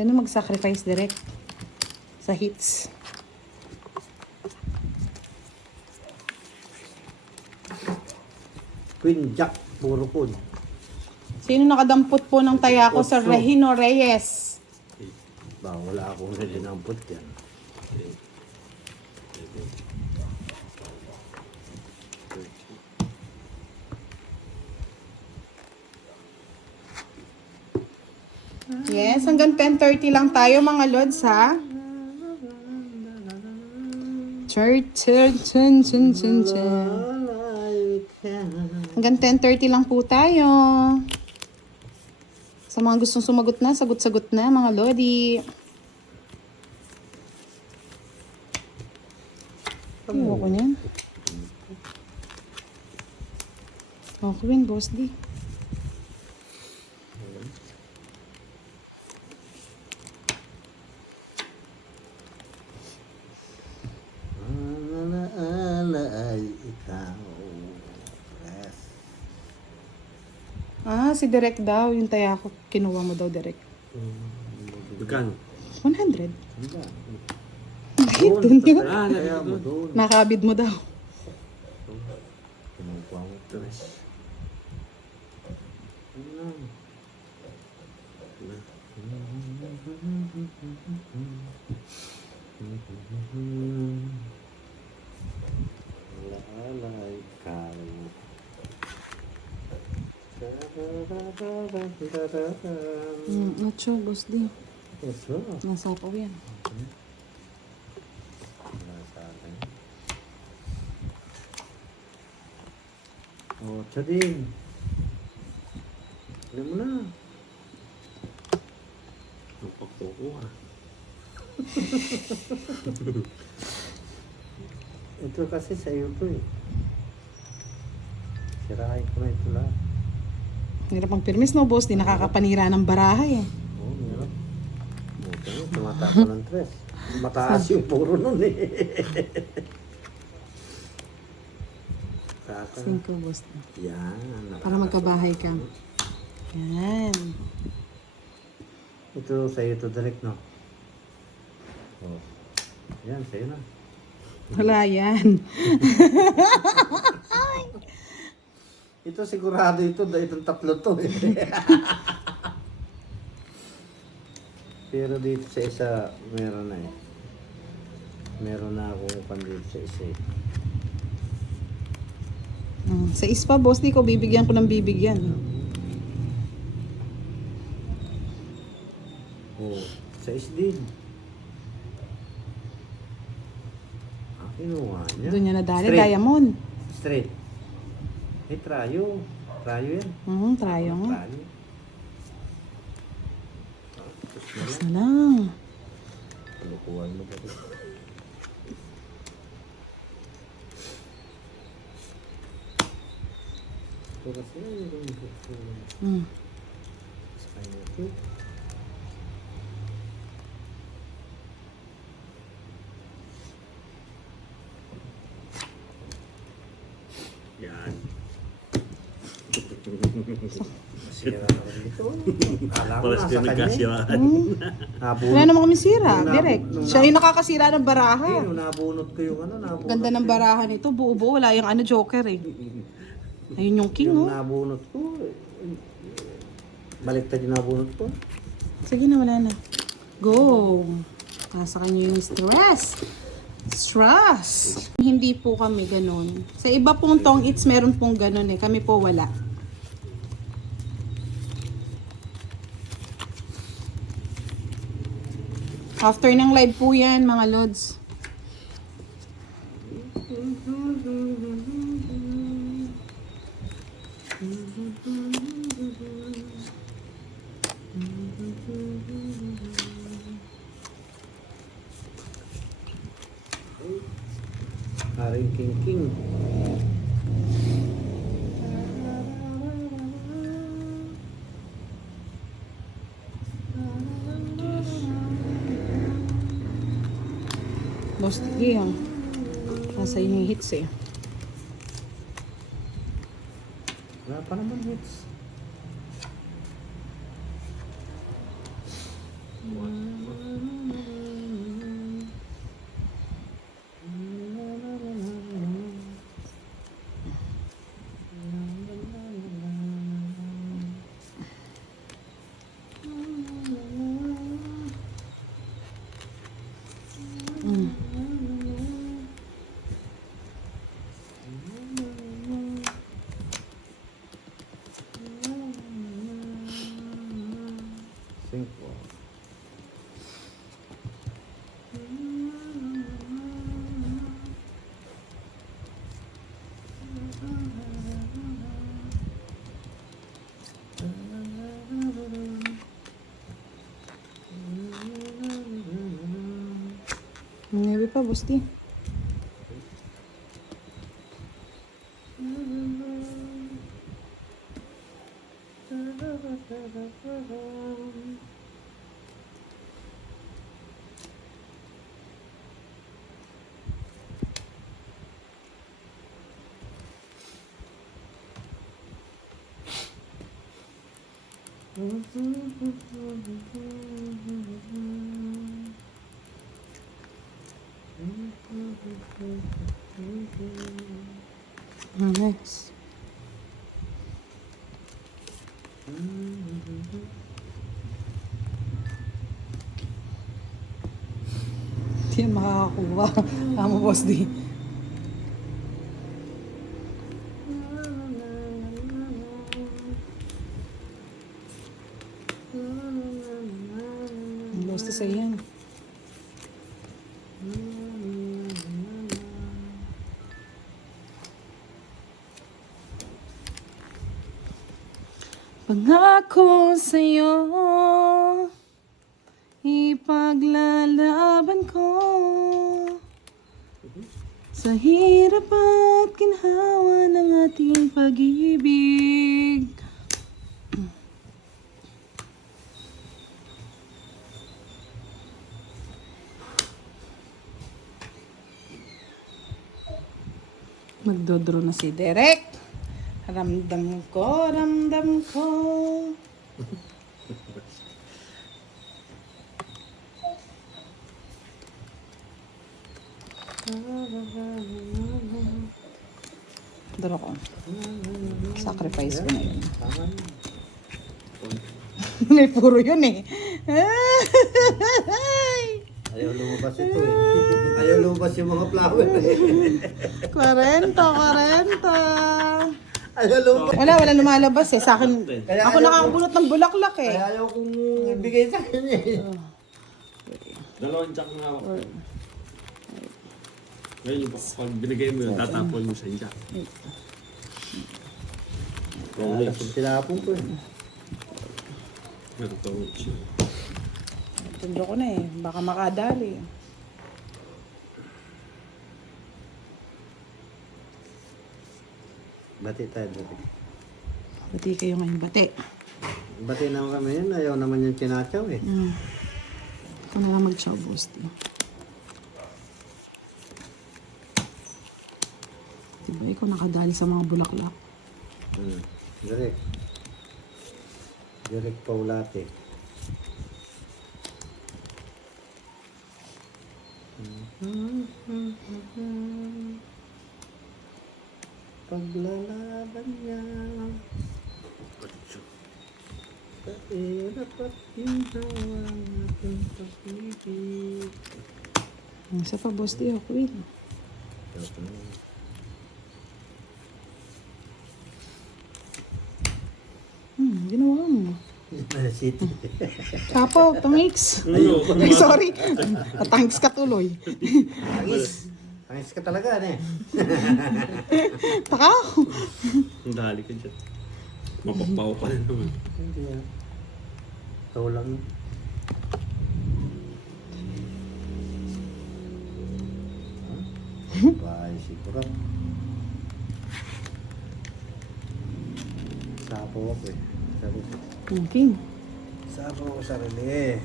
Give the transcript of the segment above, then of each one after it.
Ganun mag-sacrifice direct sa hits. Queen Jack, puro kun. Sino nakadampot po ng tayako sa Otso. Regino Reyes? Ba, wala akong nilinampot yan. Yes, hanggang 10:30 lang tayo mga lods ha. Hanggang 10:30 lang po tayo. Sa mga gustong sumagot na, sagot-sagot na mga lodi. Iwan ko niyan. Okay rin, boss di. Alaala ay ikaw. Yes. Ah, si Direk daw. Yung tayako, kinuha mo daw, Direk. Magkano? 100. Handa. Doon yun. Kaya mo doon. Nakabid mo daw. Kinukuha mo tres. Alaala ay ikaw. Nacho, boss di. Ito. Nasapaw yan. Wala sa akin. Oh, tsadin. Alam mo na. Napakukuha. Ito kasi sa iyo to eh. Sirahin ko na ito lahat. Hirap ang permis no, boss. Di nakakapanira ng baraha eh. Oo, meron. Buti nga, tumataas ko ng tres. Mataas yung puro nun eh. Saka. 5, boss. Yan. Para magkabahay ka. Yan. Ito sa iyo to direct, no? Oh. Yan, sa'yo na. Wala yan. Ito sigurado ito, dahil itong tatlo to eh. Pero dito sa isa, meron na eh. Meron na akong pandito sa isa eh. Sa ispa, boss, di ko bibigyan ko ng bibigyan. Oh, sa is din. Kinuha niya. Doon niya nadali, Straight. diamond. Straight. Eh, trayo. Trayo yan. Trayo nga. Trayo. Tapos na lang. Basta lang. Palukuhan mo ba ito? Ito kasi yung sa kanya ito. Yan. Masira na rin ito. Alam ko nasa kanya eh. Nabunot. Wala naman kami sira, Nung direct. nung Siya yung nakakasira ng Eh, baraha. nung nabunot ko yung ano, nabunot Ganda ng ko baraha nito, buo-buo. Wala yung ano, joker eh. Ayun yung king, yung oh. nabunot ko. Baliktad yung nabunot ko. Sige na, wala na. Go! Nasa kanya yung stress. Stress! Hindi po kami ganun. Sa iba pong tong its meron pong ganun eh. Kami po wala. After ng live po yan, mga lods. Haring King King. Boss Tiki, ah. Nasa yung hits eh. Wala pa naman hits. 1, 5. Ngayon pa, Bosti. Nice. Hindi yan makakakuha. Tama, Bosti. Bosti sa yan. Pangako sa'yo, ipaglalaban ko sa hirap at ginhawa ng ating pag-ibig. Magdodro na si Derek. Ramdam ko, ramdam ko. Dalo ko. Sacrifice ko na yun. Tama yun. May puro yun eh. Ayaw lumabas ito eh. Ayaw lumabas yung mga flower eh. 40. Ayaw lumabas. Wala lumalabas eh. Sa akin, Kaya ako ayaw nakakabunot ng bulaklak eh. Kaya ayaw kong ibigay sa kanya eh. Dalawang jack na ako. Ngayon, pag binigay mo yun, tatapon mo sa jack. Kaya kung tinapon ko eh. Natutawag siya. Tundo ko na eh. Baka makadali. Bati tayo, bati. Bati kayo ngayon, bati. Bati naman kami yun. Ayaw naman yung kinatsaw eh. Ito na lang mag-chow, Bosti. Diba, ikaw nakadali sa mga bulaklak. Direk. Direk Paulate. Paglalaban niya kahirap at ginhawa ng ating pag-ibig. Isa pa, Bosti, oh, queen. Ginawa mo. City. Tapo, thanks. Ay, sorry. Thanks ka tuloy. Tangis. Tangis ka talaga, ano eh. Taka. Ang dali ka dyan. Mapagpaw pa rin naman. Hindi ah. Ito lang. Bahay siguro. Sapo ako eh. Sapo ko. Okay. Sapo ko sarili eh.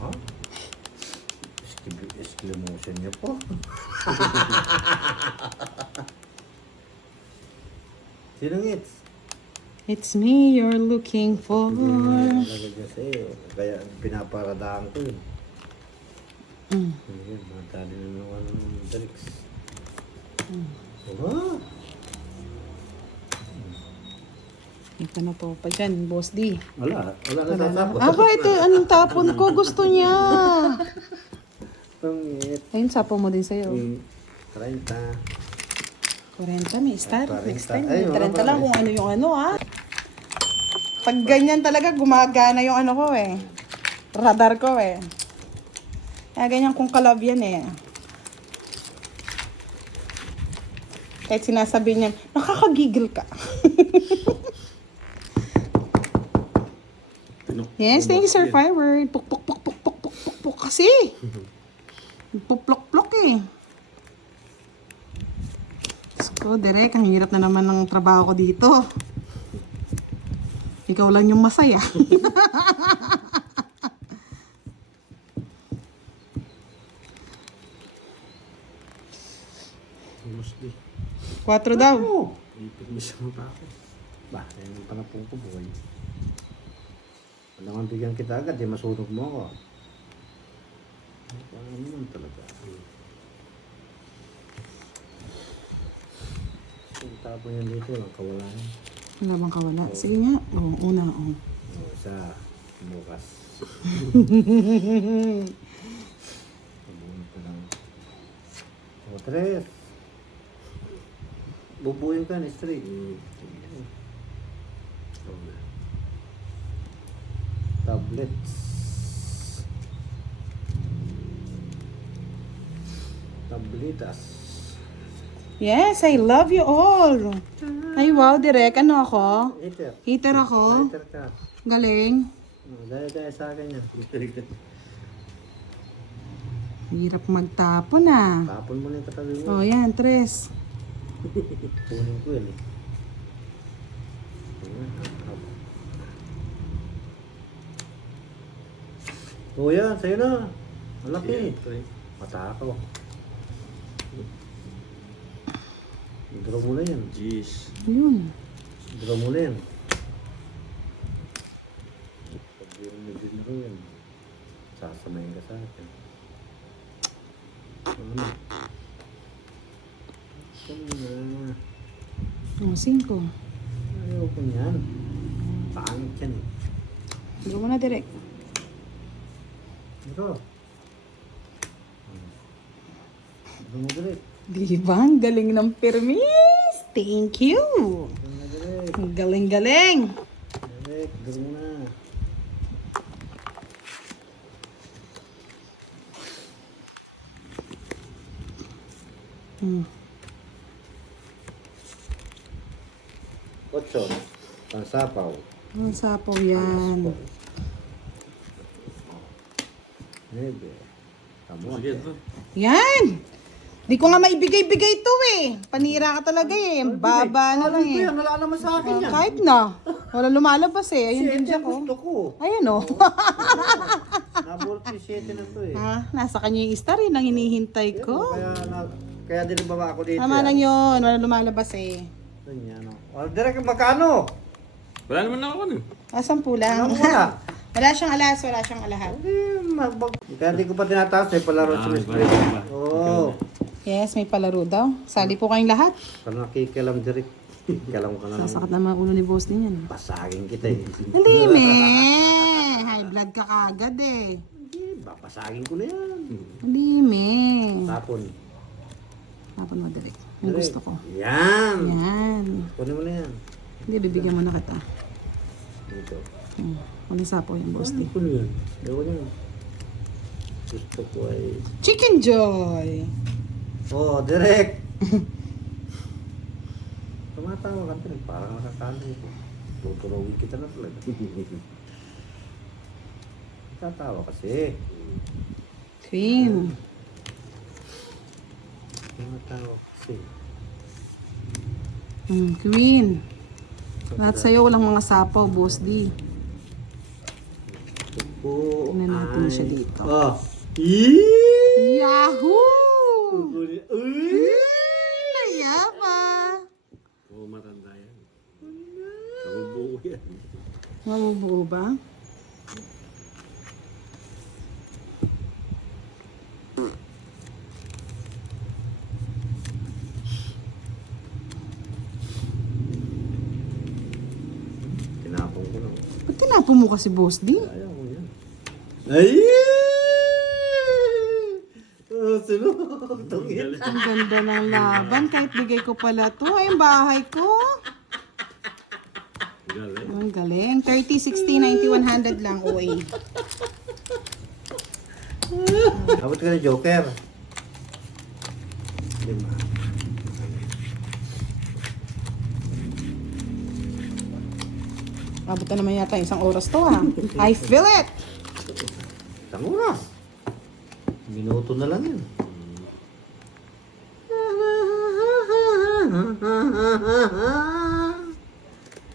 Ha? Exclamation niyo po. Sinong it's? It's me you're looking for. Talaga niya sa'yo. Kaya pinaparadaan ko yun. Ayun, matali na naman ng tricks. Ito na po pa dyan, Boss D. Wala na Wala na. tatapos. Aba, ito, anong tapon ko? Gusto niya. Pangit. Ayun, sapo mo din sa'yo. 30. 40 may start. 40. Next time, Ay, 30 mga lang kung ano yung ano, ha? Pag ganyan talaga, gumagana yung ano ko, eh. Radar ko, eh. Kaya ganyan kung kalab yan, eh. Kahit sinasabi niya, nakakagigil ka. Yes, thank you, Sir Fireword. Puk, puk, puk, puk, puk, puk, puk, puk, kasi. Puplok-plok, eh. Diyos ko, Derek, ang hirap na naman ng trabaho ko dito. Ikaw lang yung masaya. Mostly. 4 daw. Ipit mo siya mata ako. Ba, yan yung panapong ko, boy. Wala nga bigyan kita agad, eh, masunog mo ako. Ano naman talaga? Kung tapon yan dito, walang kawalan. Wala bang kawala? Sige nga. Oo, una, oo. Isa, bukas. Bubuhin ko lang. O, 3. Bubuhin ka na straight. Tablets. Tabletas. Yes, I love you all. Ay, wow, Direk. Ano ako? Hater. Hater ako? Hater ka. Galing. Daya sa akin yan. Hirap magtapon, ah. Tapon mo na yung katabi mo. Oh, yan, 3. Kunin ko yan eh. O yan, sa'yo na. Malaki. Matakaw. Draw mo na yan. Jeez. Yun. Draw mo na yan. Pag di rin nag-draw yan, sasamayin ka sa akin. Ano? Ano na? Oh, 5. Ayaw ko niyan. Pangit yan eh. Draw mo na, Direk. Draw. Draw mo direct. Diba? Ang galing ng permis. Thank you. Draw mo direct. Ang galing-galing. Direct, draw mo na. Hmm. 8. Pansapaw. Ang sapaw yan. 9. Tamo. Sige, ito. Yan! Di ko nga maibigay-bigay to eh. Panira ka talaga eh. Ang baba na lang eh. Wala naman sa akin yan. Kahit na. Wala lumalabas eh. Ayun din siya ko. Gusto ko. Ayun oh. Nabulot yung 7 na to eh. Ha? Nasa kanya yung star yun ang hinihintay ko. Kaya din baba ako dito. Tama lang yun. Wala lumalabas eh. Yan o. O, direct magkano? Wala naman ako nun. 10 lang. Ano mo na? Wala siyang alas. Wala siyang alahat. Kaya hindi ko pa tinataas eh. Palaro sa Miss Grace. Oo. Yes, may palaro daw. Sali po kayong lahat. Parang nakikialam direct. Kialam ka na. Sasakit na mga ulo ni boss din yan. Pasagin kita eh. Hindi me. High blood ka kagad eh. Hindi, papasagin ko na yan. Hindi me. Tapon. Tapon mo direct. Yung gusto ko. Yan. Yan. Kunin mo na yan. Hindi, bibigyan mo na kita. Dito. Walang sapo yung boss din. Kunin yan. Ewan yan. Gusto ko ay... Chicken Joy! Oh, direct. Tumatawa ka rin. Parang nakakano ito. Tutulawin kita na talaga. Tatawa kasi. Queen. Tumatawa kasi. Queen. Lahat sa'yo, walang mga sapo, boss D. Tupo. Tingnan natin siya dito. Oh. Yahoo! Uy! Nayaba! Oo, matanda yan. Kabubuo yan. Mabubuo ba? pumuka si Boss D. Ayaw ko yan. Ay! Oh, sunod. Tungin. Ang ganda ng laban. Kahit bigay ko pala to. Ay, yung bahay ko. Galing. Ang galing. 30, 60, 90, 100 lang. OA. Abot ka ng Joker. 5. Abot na naman yata isang oras to ha. I feel it! Isang oras. Minuto na lang yun.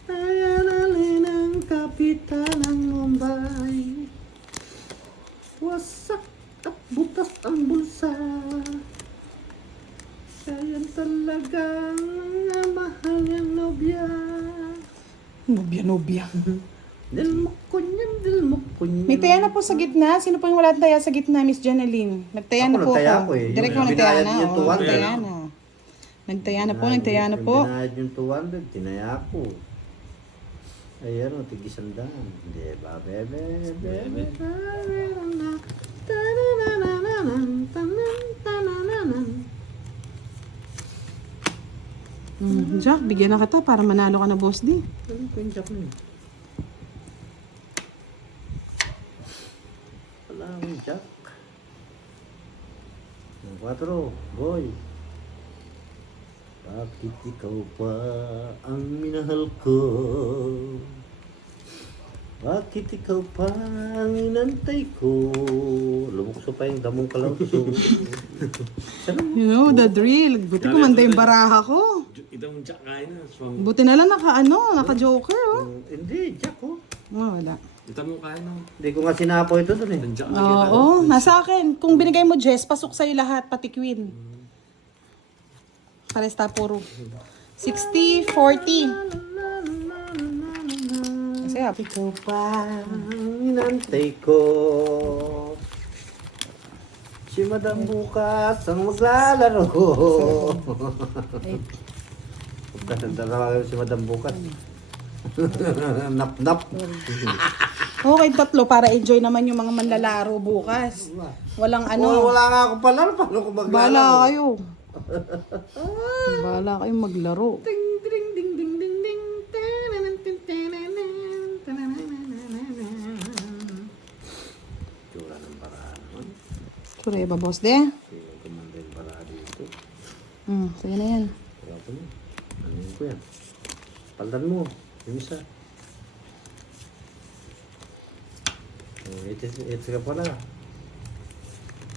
Ayan alin ang kapitan ng Mumbai. Wasak at butas ang bulsa. Ayan talagang mahal ng nobya. Nobya. Dil mo kunyan. May taya na po sa gitna. Sino po yung wala taya sa gitna, Miss Janeline? Nagtaya na Ako, po nagtaya ako. ako eh. Direct Yung ko nagtaya binayad na. yung Oo, 200. nagtaya na. Nagtaya na po, nagtaya na po. Binayad yung 200, tinaya ko. Ayan o, tigisandaan. Di ba, bebe, bebe, Jack, bigyan na kita para manalo ka na, Boss D. Ano po yung jack na yun? Wala akong jack. Ang 4, boy. Bakit ikaw pa ang minahal ko? Bakit ikaw pa ang inantay ko? Lumukso pa yung damong kalawso. You know, the drill. Buti kumanda yung baraha ko. Itang jack kaya na. Swang. Buti na lang naka-joker, oh. Hindi, jack oh. Oh, wala. Itang mo kaya na. Hindi ko nga sinapo ito dun eh. Ang jack Oo, nasa akin. Kung binigay mo Jess, pasok sa'yo lahat, pati Queen. Pares ta puro. 60, 40. Kasi happy ko pa. Inantay ko. Si Madam bukas ang maglalaro. Pagkasandarawa si Madam bukas. Nap-nap. Okay, tatlo para enjoy naman yung mga manlalaro bukas. Walang Oh, ano. wala nga ako pala. Paano ko maglalaro? Bahala kayo. Bahala kayong maglaro. Ding, ding, ding, ding, ding, ding. Tsura ng paraan naman. Sure ba, Boss De? Sino kumanda yung paraan dito? Sige na yan. Kaya ko na. Ano yun ko yan? Paldan mo. Yung isa. It's ka pala.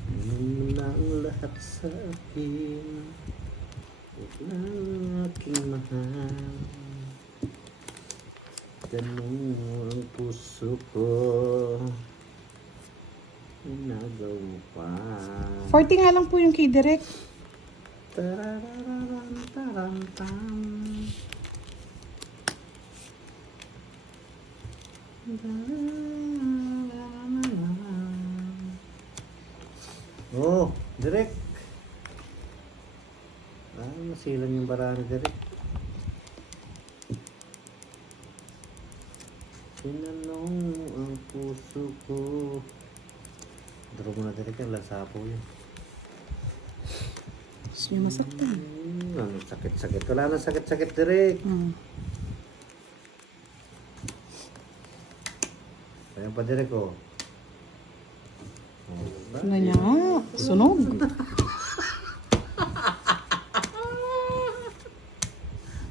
Ano na ang lahat sa akin? Ito na ang aking mahal. Ganun ang puso ko. Inagaw mo pa. 40 nga lang po yung key direct. Tarararam, taram, tam. Oh, direct. Nasilan yung baraan direct. Sinanong ang puso ko. Draw mo na direct yan, lasapo yun. Gusto nyo masaktan. Ano, sakit-sakit. Wala na sakit-sakit direct. Ayan pa direct oh. Oh, diba? Ano niya nga? Sunog.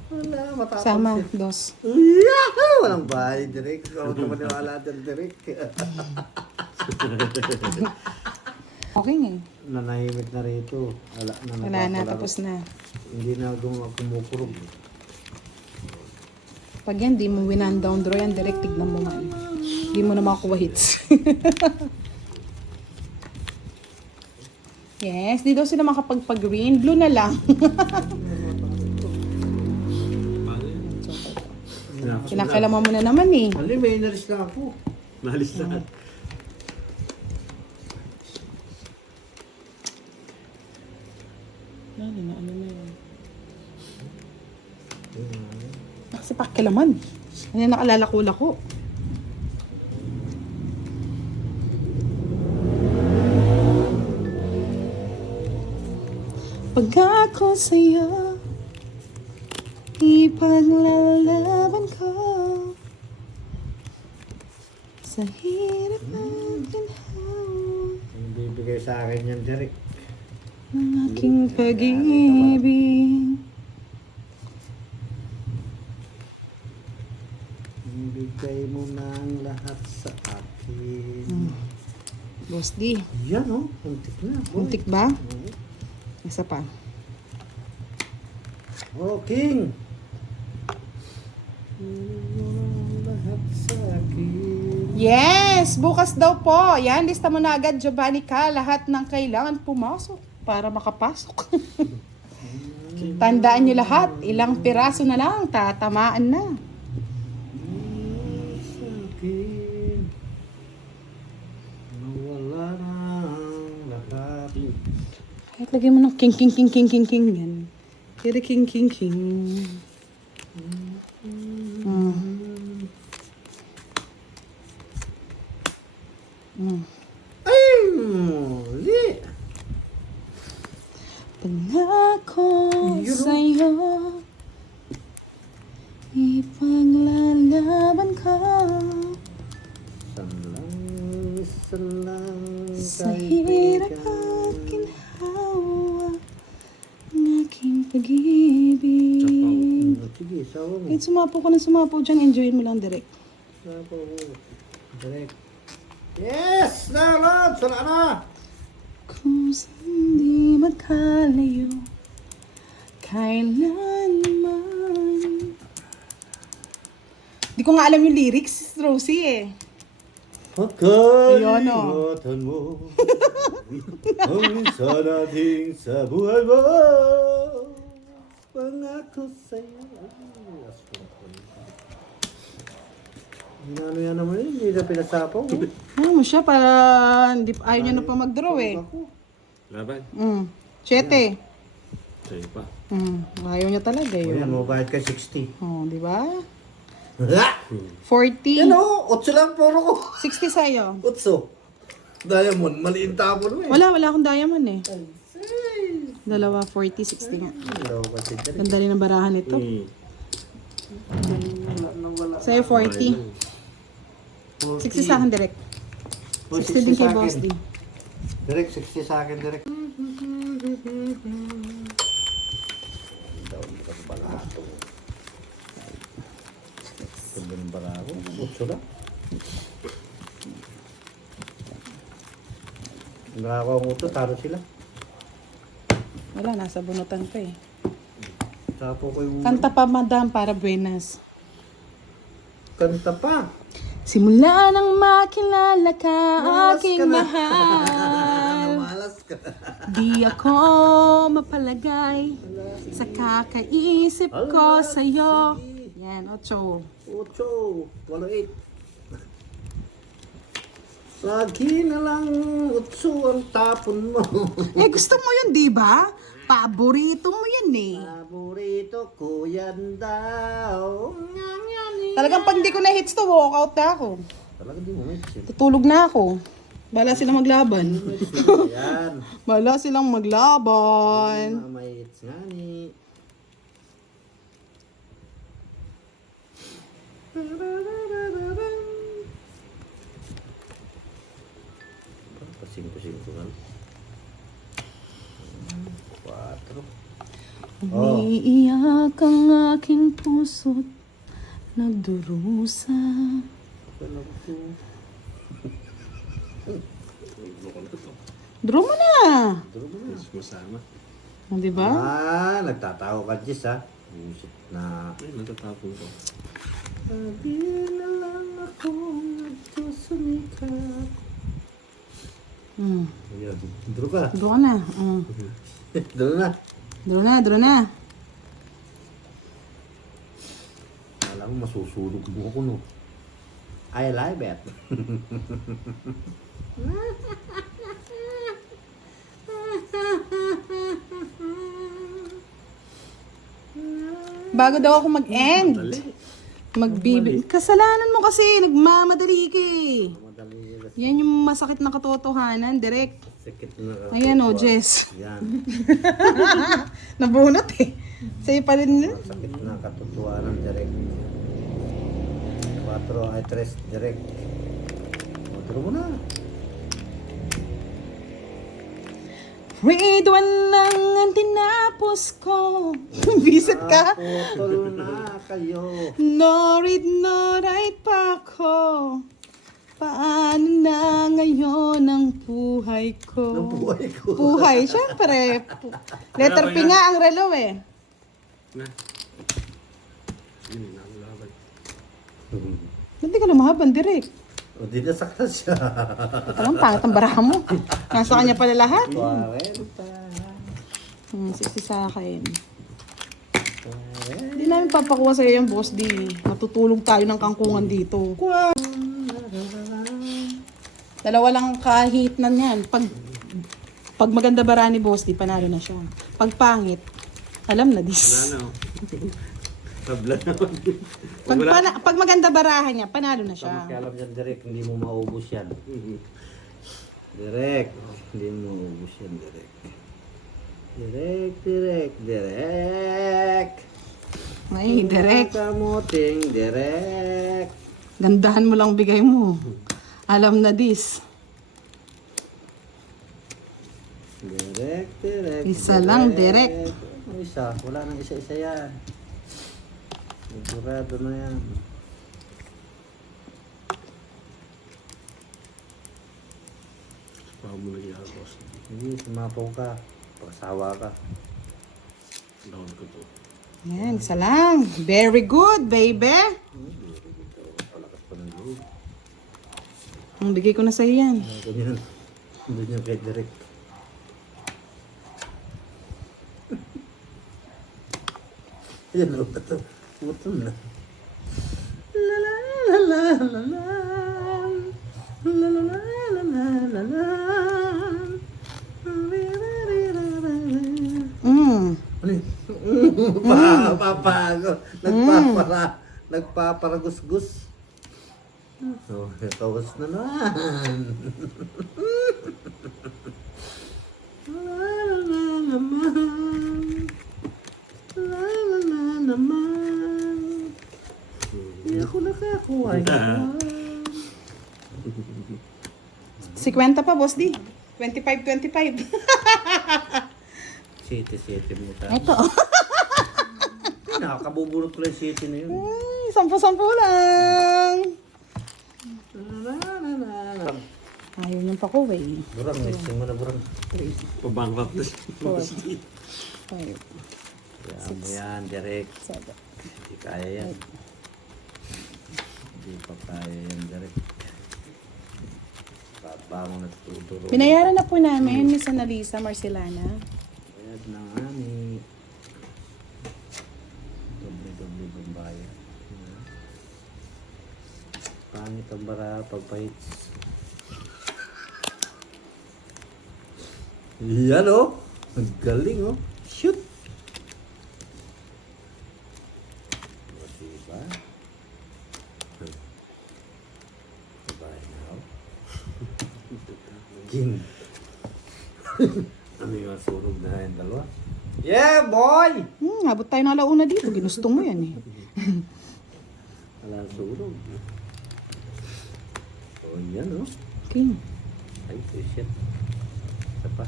Wala, matapos Sama, yun. dos. Yahoo! Walang bahay direct. Huwag ka maniwala dyan direct. Okay nga. Nanahimik na rito. Wala na, tapos na. Hindi na kumukurog. Pag yan, di mo winundown draw yan, direct tignan mo man. Di mo na makuha hits. Yes, di daw sila makapagpag-green. Blue na lang. Paano yan? Kinakailangan mo na naman eh. Mali, may inalis lang ako. Nalis na. Ano na yan? Kasi pakilaman. Ano yung nakalala ko. Pag ako sa'yo, ipaglalaban ko sa hirap at ginhawa Ang bibigay sa akin yan, Derek. ng aking pag-ibig. Bigay mo na ang lahat sa akin. Boss D, Yan, oh. Untik na. boy. muntik ba? Oo. Isa pa. Oh, King! Lahat sa akin. Yes! Bukas daw po. Yan, lista mo na agad, Giovanni ka. Lahat ng kailangan pumasok para makapasok. Tandaan nyo lahat. Ilang piraso na lang, tatamaan na. Sa akin. Nawala na ang lahat. Kahit lagay mo ng king yan. Kiri king. Ay! Muli! Pangako sa'yo, ipaglalaban ko Isa lang sa hirap at ginhawa ng aking pag-ibig. Sige, sawa mo. Kahit sumapo ka na sumapo dyan, enjoyin mo lang direct. Sawa mo. Direct. Yes! Lord! Sala na! Kung saan di magkalayo, kailanman. Di ko nga alam yung lyrics, Rosie eh. Ayun, oh. Pagkalimatan mo ang isa nating sa buhay mo. Pangako sa'yo. Ano yan naman yun? Hindi na pinasapaw. Ano mo siya para hindi, ayaw niya na pa mag-draw eh. Laban. 7. Sa'yo pa. Ayaw niya talaga O yan, yun. mo kahit kay 60. Oh, di ba? Ha? 40. Yan o, 8 lang puro ko. 60 sa'yo. 8. Diamond, maliin tapo naman eh. Wala akong diamond eh. Dalawa, 40, 60 nga. Hello, kasi dyan. Ganda rin ang barahan nito. Nawala. Sa'yo 40. 60 sa akin direct. 60 din kay Boss D. Direct, 60 sa akin, direct. Ganda ng baraho. 8 lang. Nakakuha mo ito, taro sila. Wala, nasa bunutan pa eh. Tapo ko yung... Kanta pa, madam, para buenas. Kanta pa. Simula nang makilala ka, Malas aking ka na. mahal. Malas ka. Di ako mapalagay sa kakaisip ko sa'yo. Yan, 8. 8, 8. Lagi na lang 8 ang tapon mo. Eh, gusto mo yun, di ba? Paborito mo yan eh. Paborito ko yan daw. Talagang pag hindi ko na-hits to, walkout na ako. Talaga di mo may shit. Tutulog na ako. Bala silang maglaban. Yan. Bala silang maglaban. May hits nga ni. Pasingko-singko nga. 4. Umiiyak ang aking puso't nagdurusa. Draw mo na. Masama. O, di ba? Nagtatawa ka, Jess, ha? Music na... Ay, natatapon ko. Sabi na lang ako nagsusumikat. Ayan, draw ka. Draw ka na. Draw na. Draw na. Alam mo, masusulog mo ako, no? I like it. Bago daw ako mag-end. Kasalanan mo kasi, nagmamadali ka eh. Madali Yan yung masakit na katotohanan, direct. Sakit na. Ayan o, Jess. Yan. Nabunot eh. Sa'yo pa rin yun. Sakit na katotohanan direct. 4 ay 3 direct. Otro mo na. Read one lang ang tinapos ko. Visit ka? Putol na kayo. No read, no write pa ako. Paano na ngayon ang buhay ko? Ang buhay ko. Buhay, syempre. Letter P nga ang relo eh. Na. Yun, nakalaban. Hindi ka lumaban, direct. O di na sa kasya. Ito lang, pangit ang baraha mo. Nasa kanya pala lahat. 40. 60 sa akin. Hindi namin papakuha sa'yo yung boss, di. Matutulog tayo ng kangkungan dito. Dalawa lang kahit na yan. Pag maganda bara ni boss, di panalo na siya. Pag pangit, alam na dis. Ano? Tabla na. Pag maganda barahan niya, panalo na siya. Makialam yan direct, hindi mo maubos yan. Direct, hindi mo maubos yan direct. Direct. Ay, direct. Kamuting direct. Gandahan mo lang bigay mo. Alam na dis. Direct. Isa lang, direct. Ano isa? Wala nang isa-isa yan. Sigurado na yan. Baka mo nagyakos. Hindi, sumapaw ka. Pagsawa ka. Down ko to. Yan, isa lang. Very good, baby. Palakas pa ng loob. Ang bigay ko na sa'yo yan. Ganyan. Doon yung kay direct. Yan o, ito. Putol na. La la la la la la. La la la la la la la. Ano yun? Papago. Nagpaparagusgus. Oh, kawas na naman. La la la naman. La la la naman. Hindi ako nakakuha. 50 pa, boss di. 25. City mo tayo. Ito. Nakakabubulot ko lang yung city na yun. Ay, 10 lang. Ayaw niyang pa ko eh. Burang, mixing mo na burang. Pabankrupt na 4, siya. 5, Yan mo yan, direct. 7. Hindi kaya yan. Hindi pa kaya yan, direct. Pabango na tuturo. Binayaran na po namin, Miss Annalisa Marcelana. Bayad na nga ni doble bambaya. Pangit ang bara pagpahits. Yan o. Ang galing o. Shoot. O, diba? Babae na o. Ging. Ano yung sunog na yung dalawa? Yeah, boy! Abot tayo na alauna dito. Ginusto mo yan eh. Wala sunog. O, yan o. King. Ay, shit. Isa pa.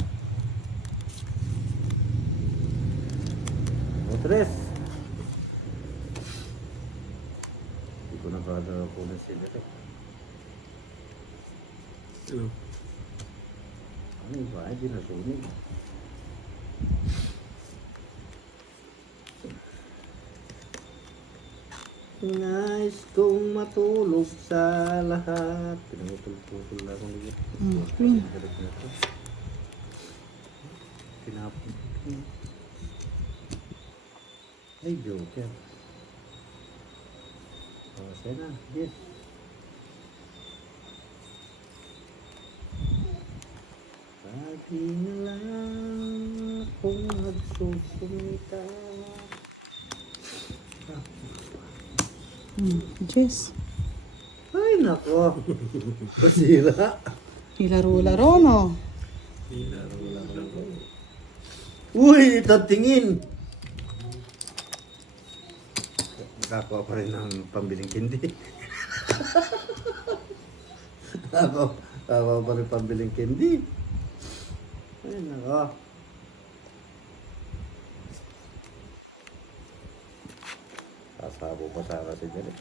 O, tres. Hindi ko nakadala po na si Derek. Ano? Ano ba? Ay, di nasunog. Nais kong matulog sa lahat. Pinangutol-putol lang akong ligat. Direct na to. Pinapon. Ay, joker. O, sa'yo na. Yes. Lagi na lang akong nagsusumita. Jess. Ay, nako. Basira. Nilaro-laro, no? Uy, tatingin. Nakakuha pa rin ng pambiling candy. Nakakuha pa rin pambiling candy. Ay, nako. Sasabo pa sana si Dere.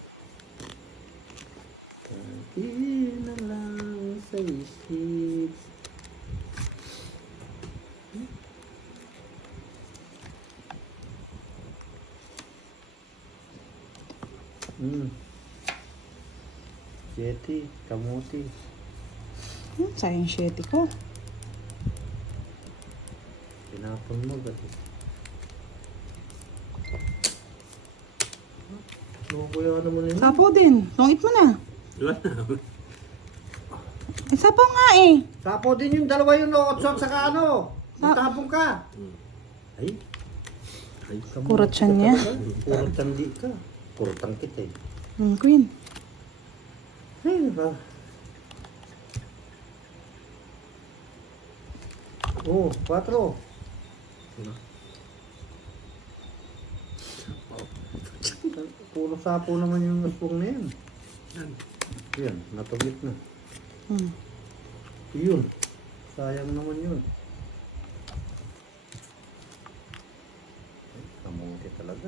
Hindi na lang sa isip. Yeti, kamuti. Sayang shitty ko. Pinapon mo ba? Kuya naman yun. Sapo din. Tungit mo na. Wala na. Eh, sapo nga eh. Sapo din yung dalawa yung otso saka ano. Matapong ka. Ay. Ay, Kurot siya niya. Kurot tandi ka. Kurot ang kita eh. Queen. Ay, ba? Oh, 4. Puro sapo naman yung aspong na yan. Yan, natugit na. Yun. Sayang naman yun. Ay, kamuti talaga.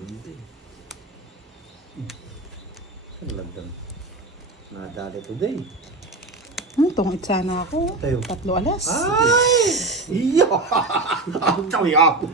hindi. Talagang nadali today. Tungit sana ako. Tayo. 3 alas. Ay! Iya! Sabi ako.